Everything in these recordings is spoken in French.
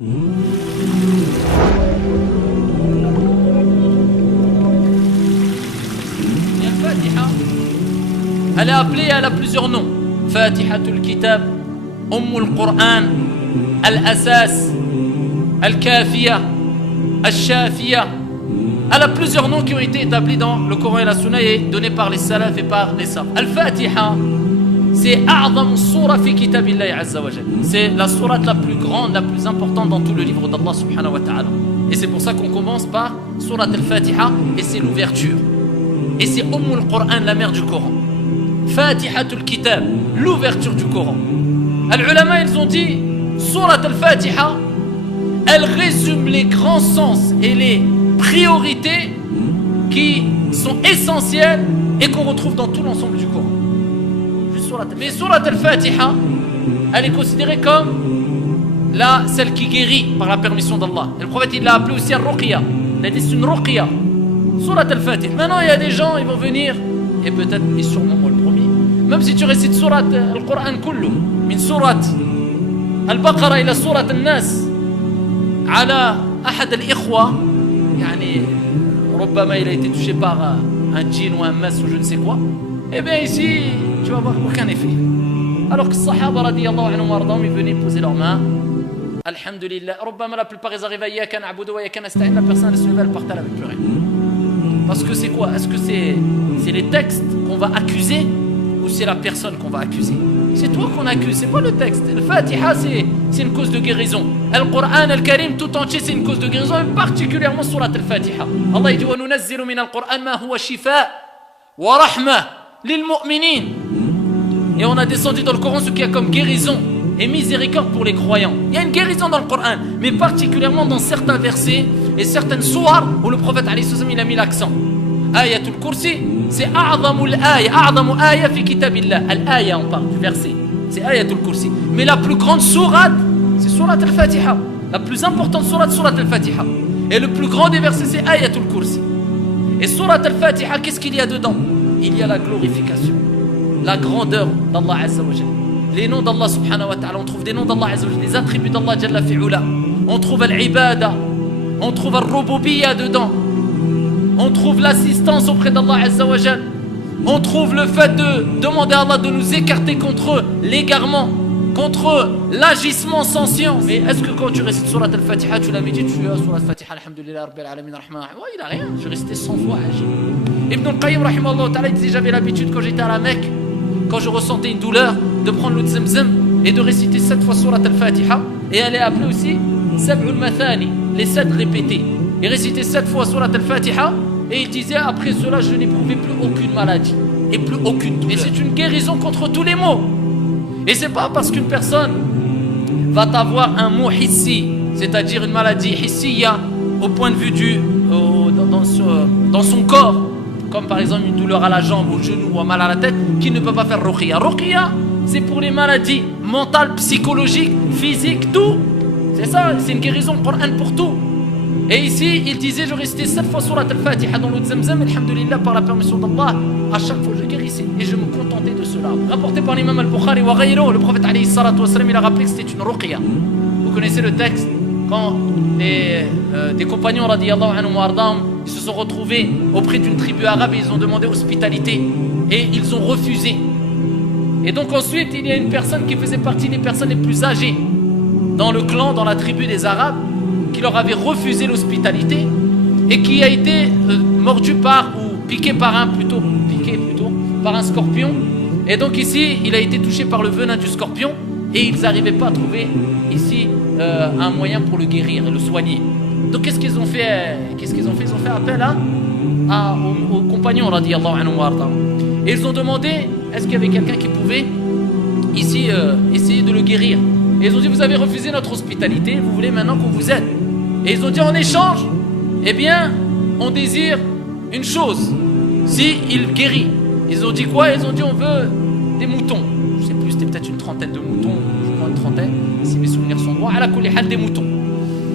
Al-Fatiha, elle est appelée, elle a plusieurs noms. Fatihatul Kitab, Ummul Qur'an, Al-Asas, Al-Kafiya, Al-Shafiya. Elle a plusieurs noms qui ont été établis dans le Coran et la Sunna et donnés par les salaf et par les savants. Al-Fatiha, c'est A'zam Surah fi Kitabillahi Azza wa Jal. C'est la sourate la plus grande, la plus importante dans tout le livre d'Allah subhanahu wa ta'ala. Et c'est pour ça qu'on commence par Surat Al-Fatiha et c'est l'ouverture. Et c'est Ummul Qur'an, la mère du Coran. Fatihatul Kitab, l'ouverture du Coran. Al-Ulama, ils ont dit, Surat Al-Fatiha, elle résume les grands sens et les priorités qui sont essentielles et qu'on retrouve dans tout l'ensemble du Coran. Mais Surat Al-Fatiha, elle est considérée comme celle qui guérit par la permission d'Allah. Et le prophète, il l'a appelée aussi Al-Ruqya. Il a dit c'est une Ruqya. Surat Al-Fatiha. Maintenant, il y a des gens, ils vont venir, et peut-être, et sûrement moi le premier, même si tu récites Surat Al-Qur'an kullu, min Surat Al-Baqarah ila Surat Al-Nas, ala ahad al-ikhwa, yani, ربما il a été touché par un djinn ou un mas ou je ne sais quoi, eh bien ici, tu vas voir aucun effet. Alors que les Sahaba radiyallahu anhum wardahum, ils venaient poser leurs mains. Alhamdulillah. ربما la plupart ils arrivent à Iyaka na'budu wa Iyaka nasta'in, la personne elle se lève, elle partait avec plus rien. Parce que c'est quoi? Est-ce que c'est les textes qu'on va accuser ou c'est la personne qu'on va accuser? C'est toi qu'on accuse, c'est pas le texte. Le Fatiha c'est une cause de guérison. Le Coran al-Karim tout entier c'est une cause de guérison, et particulièrement Surat al-Fatiha. Allah dit wa nunazzilu min al-Qur'an ma huwa shifa wa rahma lil mu'minin. Et on a descendu dans le Coran ce qui a comme guérison et miséricorde pour les croyants. Il y a une guérison dans le Coran, mais particulièrement dans certains versets et certaines sourates où le prophète alayhi salam il a mis l'accent. Ayatul Kursi, c'est a'zamul aya fi kitabillah. Al-aya, on parle du verset, c'est Ayatul Kursi. Mais la plus grande sourate, c'est Surat Al-Fatiha. La plus importante sourate, Surat Al-Fatiha. Et le plus grand des versets, c'est Ayatul Kursi. Et Surat Al-Fatiha, qu'est-ce qu'il y a dedans? Il y a la glorification, la grandeur d'Allah Azza wa Jalla. Les noms d'Allah subhanahu wa ta'ala, on trouve des noms d'Allah Azza wa Jalla, les attributs d'Allah Jalla fi'ula. On trouve Al-Ibada, on trouve Al-Rububiyya dedans. On trouve l'assistance auprès d'Allah Azza wa Jalla. On trouve le fait de demander à Allah de nous écarter contre l'égarement, contre l'agissement sans science. Mais est-ce que quand tu récites Surat Al-Fatiha, tu l'as médité, tu as Surat Al-Fatiha, Alhamdulillah, Rabbil Alamin, Rahman, ouais, il a rien, je récitais 100 fois. Ibn al-Qayyim, rahimahullah ta'ala, il disait, j'avais l'habitude quand j'étais à la Mecque, quand je ressentais une douleur, de prendre l'eau de Zamzam et de réciter 7 fois Surat Al-Fatiha. Et elle est appelée aussi Sab'ul Mathani, les 7 répétés. Il récitait 7 fois Surat Al-Fatiha et il disait après cela je n'éprouvais plus aucune maladie et plus aucune douleur. Et c'est une guérison contre tous les maux. Et c'est pas parce qu'une personne va avoir un mot hissi, c'est-à-dire une maladie hissiya au point de vue dans son corps, comme par exemple une douleur à la jambe, au genou ou un mal à la tête, qu'il ne peut pas faire ruqya. Ruqya, c'est pour les maladies mentales, psychologiques, physiques, tout. C'est ça, c'est une guérison Coran pour tout. Et ici, il disait, je récitais 7 fois Surat Al-Fatiha dans l'eau de Zamzam, alhamdulillah, par la permission d'Allah. À chaque fois, je guérissais et je me contentais de cela. Rapporté par l'imam Al-Bukhari wa ghayruhu, le prophète alayhi salatu wa salam, il a rappelé que c'était une ruqya. Vous connaissez le texte, quand des compagnons radiyallahu anhum wa ardahum, ils se sont retrouvés auprès d'une tribu arabe et ils ont demandé hospitalité et ils ont refusé. Et donc ensuite, il y a une personne qui faisait partie des personnes les plus âgées dans le clan, dans la tribu des Arabes, qui leur avait refusé l'hospitalité et qui a été mordu piqué par un scorpion. Et donc ici, il a été touché par le venin du scorpion et ils n'arrivaient pas à trouver ici un moyen pour le guérir et le soigner. Donc qu'est-ce qu'ils ont fait? Ils ont fait appel aux compagnons radiyallahu anhum wa ardahum. Et ils ont demandé est-ce qu'il y avait quelqu'un qui pouvait ici essayer de le guérir. Et ils ont dit vous avez refusé notre hospitalité, vous voulez maintenant qu'on vous aide. Et ils ont dit en échange, eh bien, on désire une chose, si il guérit. Ils ont dit quoi? Ils ont dit on veut des moutons. Je sais plus, c'était peut-être une trentaine de moutons, je crois une trentaine, si mes souvenirs sont bons, à la kulli hal des moutons.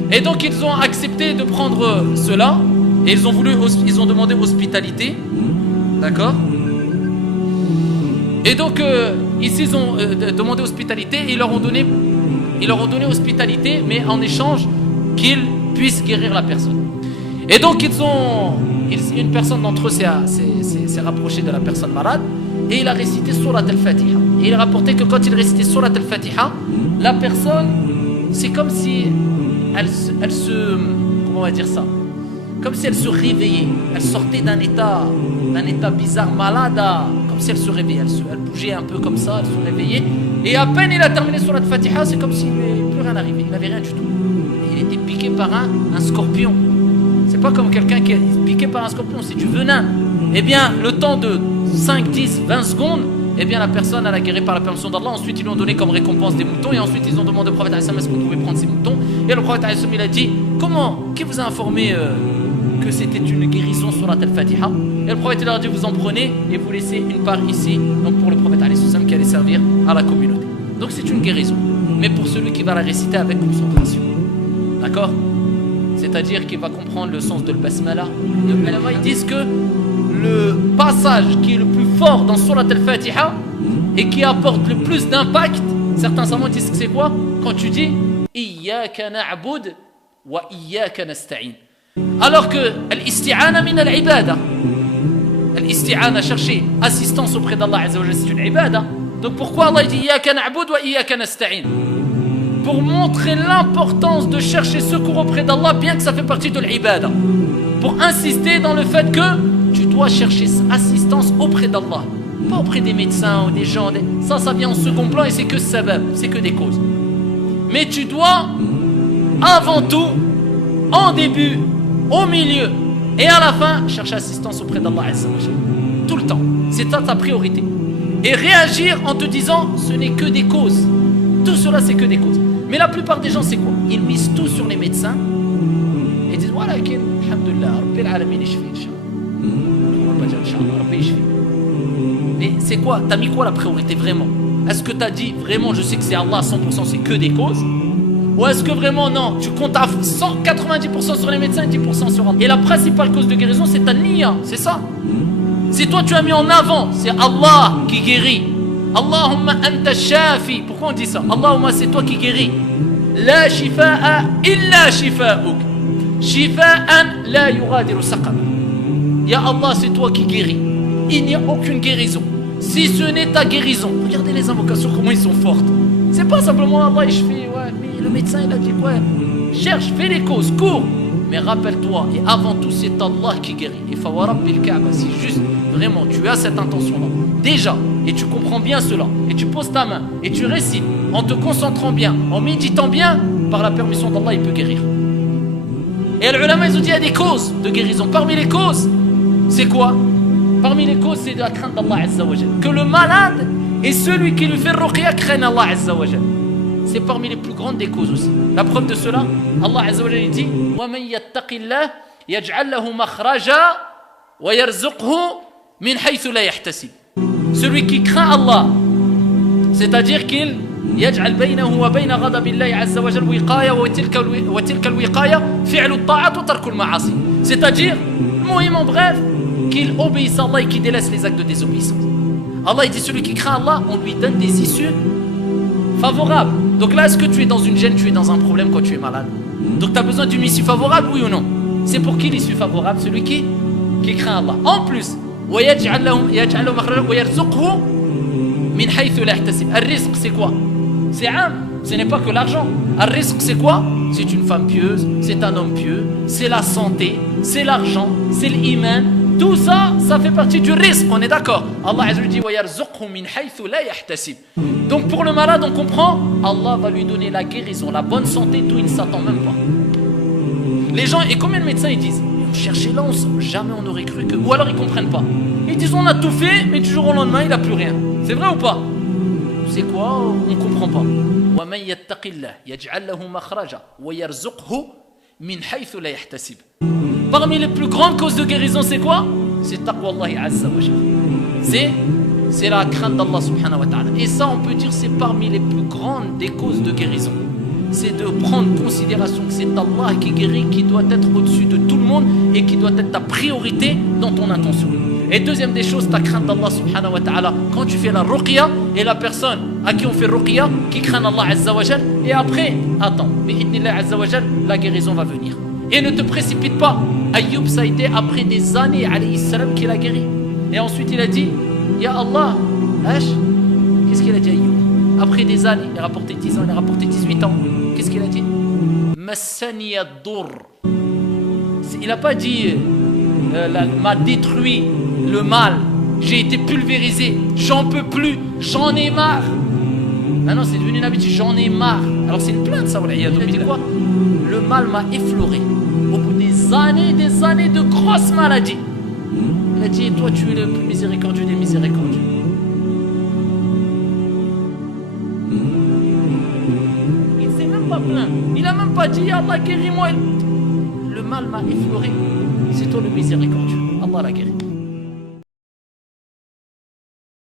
Et donc ils ont accepté de prendre cela, et ils ont demandé hospitalité, d'accord? Et donc ici ils ont demandé hospitalité et ils leur ont donné ils leur ont donné hospitalité, mais en échange qu'ils puissent guérir la personne. Et donc une personne d'entre eux s'est rapprochée de la personne malade et il a récité Surat al-Fatiha. Et il a rapporté que quand il récitait Surat al-Fatiha, la personne, c'est comme si elle se comment on va dire ça, comme si elle se réveillait, elle sortait d'un état bizarre, malade, comme si elle se réveillait, elle bougeait un peu comme ça, elle se réveillait, et à peine il a terminé Surat al-Fatiha, c'est comme s'il n'avait plus rien arrivé, il n'avait rien du tout. Et il était piqué par un scorpion. C'est pas comme quelqu'un qui est piqué par un scorpion, c'est du venin. Eh bien, le temps de 5, 10, 20 secondes, eh bien la personne elle a guéri par la permission d'Allah. Ensuite ils lui ont donné comme récompense des moutons, et ensuite ils ont demandé au prophète est-ce qu'on pouvait prendre ces moutons, et le prophète il a dit comment, qui vous a informé que c'était une guérison sur la al-Fatiha? Et le prophète il leur a dit vous en prenez et vous laissez une part ici, donc pour le prophète qui allait servir à la communauté. Donc c'est une guérison, mais pour celui qui va la réciter avec concentration, d'accord, c'est-à-dire qu'il va comprendre le sens de l'Basmala. Ils disent que le passage qui est le plus fort dans Surat al-Fatiha et qui apporte le plus d'impact, certains savants disent que c'est quoi? Quand tu dis Iyyaka na'bud wa iyyaka nasta'in. Alors que l'isti'ana min al-ibada, l'isti'ana, chercher assistance auprès d'Allah Azza wa Jalla, c'est une ibada. Donc pourquoi Allah dit Iyyaka na'bud wa iyyaka nasta'in? Pour montrer l'importance de chercher secours auprès d'Allah, bien que ça fait partie de l'ibada. Pour insister dans le fait que tu dois chercher assistance auprès d'Allah, pas auprès des médecins ou des gens. Ça vient en second plan et c'est que sabab, c'est que des causes. Mais tu dois, avant tout, en début, au milieu et à la fin, chercher assistance auprès d'Allah Azza wa Jalla. Tout le temps. C'est ça ta priorité. Et réagir en te disant, ce n'est que des causes. Tout cela, c'est que des causes. Mais la plupart des gens, c'est quoi? Ils misent tout sur les médecins et disent, voilà, alhamdulillah, Rabbil alamin yashfi, mais c'est quoi? T'as mis quoi la priorité vraiment? Est-ce que t'as dit vraiment je sais que c'est Allah 100%, c'est que des causes? Ou est-ce que vraiment non, tu comptes à 90% sur les médecins et 10% sur Allah? Et la principale cause de guérison c'est ta niya, c'est ça. Si toi tu as mis en avant, c'est Allah qui guérit. Allahumma anta shafi. Pourquoi on dit ça? Allahumma c'est toi qui guéris. La shifa'a illa shifa'uk. Shifa'an la yughadiru saqama. Ya Allah, c'est toi qui guéris. Il n'y a aucune guérison si ce n'est ta guérison. Regardez les invocations, comment ils sont fortes. C'est pas simplement Allah, je fais, ouais, mais le médecin il a dit, ouais, cherche, fais les causes, cours. Mais rappelle-toi, et avant tout, c'est Allah qui guérit. Et fawarabbil Kaaba, si juste vraiment tu as cette intention-là, déjà, et tu comprends bien cela, et tu poses ta main, et tu récites, en te concentrant bien, en méditant bien, par la permission d'Allah, il peut guérir. Et les ulama, ils ont dit, il y a des causes de guérison. Parmi les causes, c'est quoi? Parmi les causes, c'est de la crainte d'Allah Azza wa Jalla. Que le malade et celui qui lui fait ruqya craignent Allah Azza wa Jalla. C'est parmi les plus grandes des causes aussi. La preuve de cela, Allah Azza wa Jalla dit وَمَنْ يَتَّقِ اللَّهِ يَجْعَلْ لَهُ مَخْرَجًا وَيَرْزُقْهُ مِنْ حَيْثُ لَا يَحْتَسِبُ. Celui qui craint Allah, c'est-à-dire qu'il يجعل بينه وبين غضب الله عز وجل وقاية وتلك الوقاية فعل الطاعات وترك المعاصي. C'est-à-dire, en bref, qu'il obéisse à Allah et qu'il délaisse les actes de désobéissance. Allah il dit celui qui craint Allah, on lui donne des issues favorables. Donc là, est-ce que tu es dans une gêne, tu es dans un problème quand tu es malade? Donc tu as besoin d'une issue favorable, oui ou non? C'est pour qui l'issue favorable? Celui qui craint Allah. En plus, ويجعل له مخرجا ويرزقه من حيث لا يحتسب. الرزق c'est quoi? C'est ce n'est pas que l'argent. Al-rizq c'est quoi? C'est une femme pieuse, c'est un homme pieux, c'est la santé, c'est l'argent, c'est l'iman. Tout ça, ça fait partie du rizq, on est d'accord? Allah Azza wa Jalla dit وَيَرْزُقْهُ مِنْ حَيْثُ لَا يَحْتَسِبُ. Donc pour le malade, on comprend, Allah va lui donner la guérison, la bonne santé, d'où il ne s'attend même pas. Les gens, et combien de médecins ils disent? On cherchait là, jamais on aurait cru que... Ou alors ils ne comprennent pas. Ils disent on a tout fait, mais du jour au lendemain, il n'a plus rien. C'est vrai ou pas? C'est quoi? On ne comprend pas. وَمَنْ يَتَّقِ اللَّهِ يَجْعَلْ لَهُ مَخْرَجًا وَيَرْزُقْهُ مِنْ حَيْثُ لَا يَحْتَسِبُ. Parmi les plus grandes causes de guérison, c'est quoi? C'est taqwa Allah Azza wa Jalla. C'est la crainte d'Allah subhanahu wa ta'ala. Et ça, on peut dire, c'est parmi les plus grandes des causes de guérison. C'est de prendre considération que c'est Allah qui guérit, qui doit être au-dessus de tout le monde et qui doit être ta priorité dans ton intention. Et deuxième des choses, ta crainte d'Allah subhanahu wa ta'ala. Quand tu fais la ruqya, et la personne à qui on fait ruqya, qui craint Allah azza wa jal, et après, attends, bi'idnillah azza wa jal, la guérison va venir. Et ne te précipite pas. Ayyub, ça a été après des années, alayhi salam, qu'il a guéri. Et ensuite il a dit, Ya Allah, qu'est-ce qu'il a dit Ayyub? Après des années, il a rapporté 10 ans, il a rapporté 18 ans. Qu'est-ce qu'il a dit? Massani ad-dur. Il n'a pas dit m'a détruit le mal, j'ai été pulvérisé, j'en peux plus, j'en ai marre. Maintenant c'est devenu une habitude, j'en ai marre. Alors c'est une plainte ça, il a dit quoi? Le mal m'a effleuré au bout des années de grosses maladies. Il a dit, toi tu es le plus miséricordieux des miséricordieux. Il ne s'est même pas plaint, il n'a même pas dit Allah guéris-moi. Le mal m'a effleuré, c'est toi le miséricordieux. Allah l'a guéri.